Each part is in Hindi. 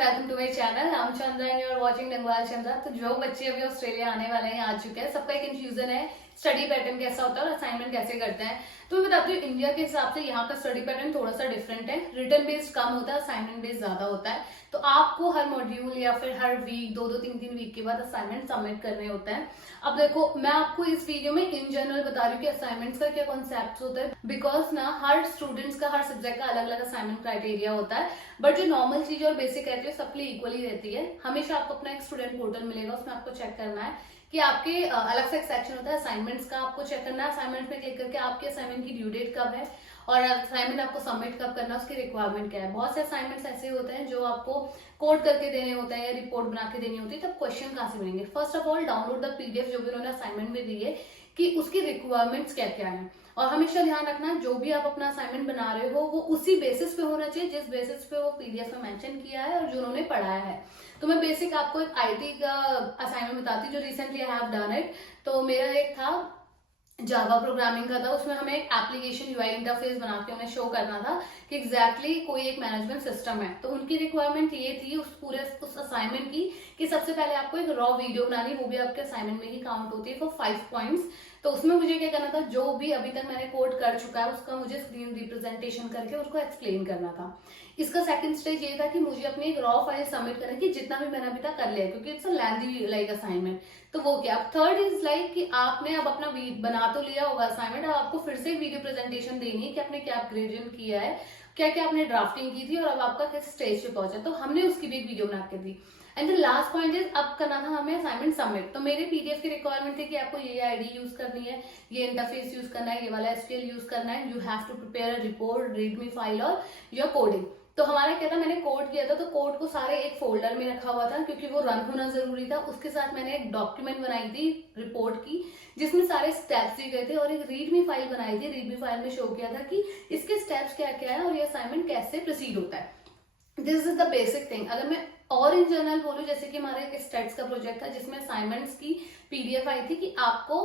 Welcome to my channel. I am Chandra and you are watching Dangwal Chandra. तो जो बच्चे अभी ऑस्ट्रेलिया आने वाले हैं आ चुके हैं, सबका एक कंफ्यूजन है स्टडी पैटर्न कैसा होता है और असाइनमेंट कैसे करते हैं। तो मैं बताती हूँ, इंडिया के हिसाब से यहाँ का स्टडी पैटर्न थोड़ा सा डिफरेंट है। रिटन बेस्ड कम होता है, असाइनमेंट बेस्ड ज्यादा होता है। तो आपको हर मॉड्यूल या फिर हर वीक दो तीन वीक के बाद असाइनमेंट सबमिट करने होते हैं। अब देखो, मैं आपको इस वीडियो में इन जनरल बता रही हूँ कि असाइनमेंट्स का क्या कॉन्सेप्ट होता है, बिकॉज ना हर स्टूडेंट्स का हर सब्जेक्ट का अलग अलग असाइनमेंट क्राइटेरिया होता है। बट जो नॉर्मल चीज और बेसिक रहती है सबके लिए इक्वली रहती है। हमेशा आपको अपना एक स्टूडेंट पोर्टल मिलेगा, उसमें आपको चेक करना है कि आपके अलग से एक सेक्शन होता है असाइनमेंट्स का। आपको चेक करना है असाइनमेंट में क्लिक करके आपके असाइनमेंट की ड्यू डेट कब है और असाइनमेंट आपको सबमिट कब करना है, उसकी रिक्वायरमेंट क्या है। बहुत से असाइनमेंट्स ऐसे होते हैं जो आपको कोड करके देने होते हैं या रिपोर्ट बना के देनी होती है। तब क्वेश्चन कहाँ से मिलेंगे? First of all download the PDF जो भी उन्होंने असाइनमेंट में दी है कि उसकी रिक्वायरमेंट्स क्या क्या है। और हमेशा ध्यान रखना, जो भी आप अपना असाइनमेंट बना रहे हो वो उसी बेसिस पे होना चाहिए जिस बेसिस पे वो पीडीएफ में मेंशन किया है और जो उन्होंने पढ़ाया है। तो मैं बेसिक आपको एक आईटी का असाइनमेंट बताती हूँ जो recently I have done it. तो मेरा एक था जावा प्रोग्रामिंग का था, उसमें हमें एक एप्लीकेशन यूआई इंटरफेस बना के उन्हें शो करना था कि एग्जैक्टली कोई एक मैनेजमेंट सिस्टम है। तो उनकी रिक्वायरमेंट ये थी उस असाइनमेंट की कि सबसे पहले आपको एक रॉ वीडियो बनानी, वो भी आपके असाइनमेंट में ही काउंट होती है फॉर 5 पॉइंट्स। तो उसमें मुझे क्या करना था, जो भी अभी तक मैंने कोड कर चुका है उसका मुझे स्क्रीन रिप्रेजेंटेशन करके उसको एक्सप्लेन करना था। इसका सेकंड स्टेज ये था कि मुझे अपनी एक रॉ फाइल सबमिट करनी कि जितना भी मैंने अभी तक कर लिया, क्योंकि it's a lengthy like assignment. तो वो क्या, थर्ड इज लाइक कि आपने अब अपना बना तो लिया होगा असाइनमेंट, अब आपको फिर से वीडियो प्रेजेंटेशन देनी है कि आपने क्या अपग्रेडेशन किया है, क्या क्या आपने ड्राफ्टिंग की थी और अब आपका किस स्टेज पे पहुंचा। तो हमने उसकी भी एक वीडियो बना के दी। And the last point is अब करना था हमें असाइनमेंट सबमिट। तो मेरे पीडीएफ की रिक्वायरमेंट थी कि आपको ये आईडी यूज करनी है, ये इंटरफेस यूज करना है, ये वाला एसक्यूएल यूज करना है, you have to prepare a report, readme file और योर कोडिंग। तो हमारा क्या था, मैंने कोड किया था तो कोड को सारे एक फोल्डर में रखा हुआ था क्योंकि वो रन होना जरूरी था। उसके साथ मैंने एक डॉक्यूमेंट बनाई थी रिपोर्ट की जिसमें सारे स्टेप्स दिए गए थे और एक रीडमी फाइल बनाई थी। रीडमी फाइल में शो किया था कि इसके स्टेप्स क्या क्या है और ये असाइनमेंट कैसे प्रोसीड होता है। This is the basic thing. अगर मैं और इन जनरल बोलूं, जैसे कि हमारा एक स्टेट्स का प्रोजेक्ट था जिसमें असाइनमेंट्स की पीडीएफ आई थी कि आपको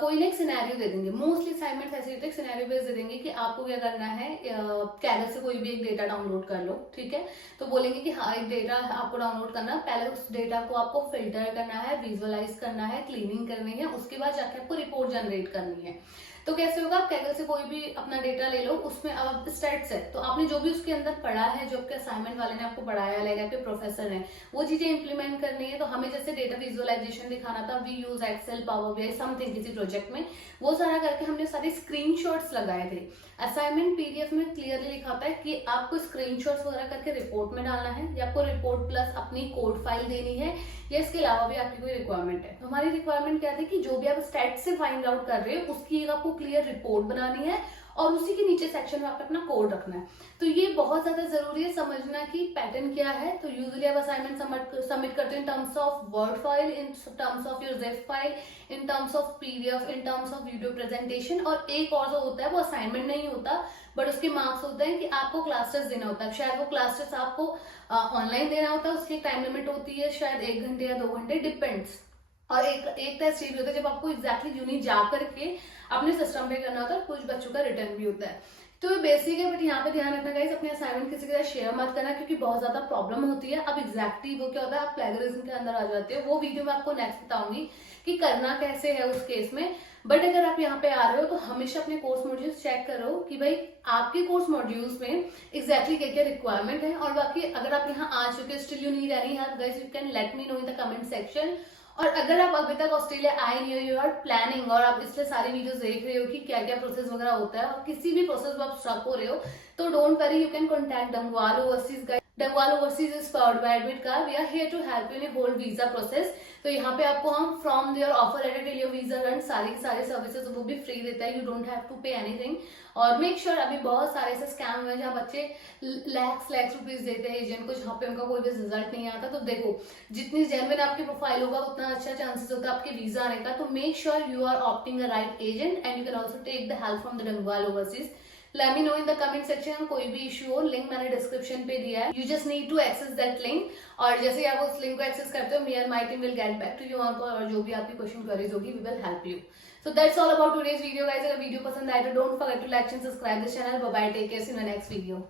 कोई ना एक सिनेरियो दे देंगे। मोस्टली असाइनमेंट ऐसे होते हैं सिनेरियो बेस्ड दे देंगे कि आपको क्या करना है, कैगल से कोई भी एक डेटा डाउनलोड कर लो, ठीक है। तो बोलेंगे कि हाँ एक डेटा आपको डाउनलोड करना है, पहले उस डेटा को आपको फिल्टर करना है, विजुअलाइज करना है, क्लीनिंग करनी है, उसके बाद जाके आपको रिपोर्ट जनरेट करनी है। तो कैसे होगा, आप कैगल से कोई भी अपना डेटा ले लो, उसमें अब स्टेट्स है तो आपने जो भी उसके अंदर पढ़ा है, जो आपके असाइनमेंट वाले ने आपको पढ़ाया है, आपके प्रोफेसर ने, वो चीजें इंप्लीमेंट करनी है। तो हमें जैसे डेटा विजुअलाइजेशन दिखाना था, we use Excel, power BI, something किसी प्रोजेक्ट में, वो सारा करके हमने सारे स्क्रीनशॉट्स लगाए थे। असाइनमेंट पीडीएफ में क्लियरली लिखा होता है कि आपको स्क्रीनशॉट्स वगैरह करके रिपोर्ट में डालना है या आपको रिपोर्ट प्लस अपनी कोड फाइल देनी है या इसके अलावा भी आपकी कोई रिक्वायरमेंट है। तो हमारी रिक्वायरमेंट क्या थी कि जो भी आप स्टैट से फाइंड आउट कर रहे हो उसकी एक आपको क्लियर रिपोर्ट बनानी है और उसी के नीचे सेक्शन में आपको अपना कोड रखना है। तो ये बहुत ज्यादा जरूरी है समझना कि पैटर्न क्या है। तो यूजुअली आप असाइनमेंट सबमिट करते हैं in terms of word file, in terms of your zip file, in terms of PDF, in terms of video presentation. और एक और जो होता है वो असाइनमेंट नहीं होता बट उसके मार्क्स होते हैं कि आपको क्लास टेस्ट देना होता है। शायद वो क्लास टेस्ट आपको ऑनलाइन देना होता है, उसकी टाइम लिमिट होती है शायद 1 घंटे या 2 घंटे, डिपेंड्स। और एक टेस्ट ये भी होता है जब आपको एग्जैक्टली यूनिट जा करके अपने सिस्टम पे करना होता है, कुछ बच्चों का रिटर्न भी होता है। तो ये बेसिक है, बट यहाँ पे ध्यान रखना गाइस, अपने असाइनमेंट किसी के साथ शेयर मत करना क्योंकि बहुत ज्यादा प्रॉब्लम होती है। अब एग्जैक्टली वो क्या होता है, आप प्लेगरिज्म के अंदर आ जाते हो। वो वीडियो मैं आपको नेक्स्ट बताऊंगी कि करना कैसे है उस केस में। बट अगर आप यहाँ पे आ रहे हो तो हमेशा अपने कोर्स मॉड्यूल्स चेक करो कि भाई आपके कोर्स मॉड्यूल्स में एग्जैक्टली क्या क्या रिक्वायरमेंट है। और बाकी अगर आप यहाँ आ चुके still you need any help guys, you can let me know in the comment section. और अगर आप अभी तक ऑस्ट्रेलिया आए नहीं हो, यू आर प्लानिंग और आप इसलिए सारी वीडियोस देख रहे हो कि क्या क्या प्रोसेस वगैरह होता है और किसी भी प्रोसेस में आप स्टक हो रहे हो, तो don't worry, you can contact Dangwal overseas guide. Dangwal overseas is powered by admit card. We are here to help you in whole visa process. तो यहाँ पे आपको हम from there offer letter till your visa run सारी सर्विसेज वो भी फ्री देता है, you don't have to pay anything. और मेक श्योर अभी बहुत सारे ऐसे स्कैम है जहाँ बच्चे लैक्स रुपीज देते हैं एजेंट को, जहाँ पे उनका कोई भी रिजल्ट नहीं आता। तो देखो, जितनी जेन्युइन आपकी प्रोफाइल होगा उतना अच्छा चांसेस होता है आपके वीजा आने का। तो make sure you are opting a right agent and you can also take the help from the Dangwal overseas. Let me know in the comment section कोई भी इशू हो, लिंक मैंने डिस्क्रिप्शन पे दिया है, you just need to access that link. और जैसे ही आप उस लिंक को एक्सेस करते हो, me and my team will get back to you on call और जो भी आपकी क्वेश्चन क्वेरीज होगी we will help you. So that's all about today's video guys. अगर वीडियो पसंद आए तो don't forget to like and subscribe this channel. Bye bye, take care, see you in the next video.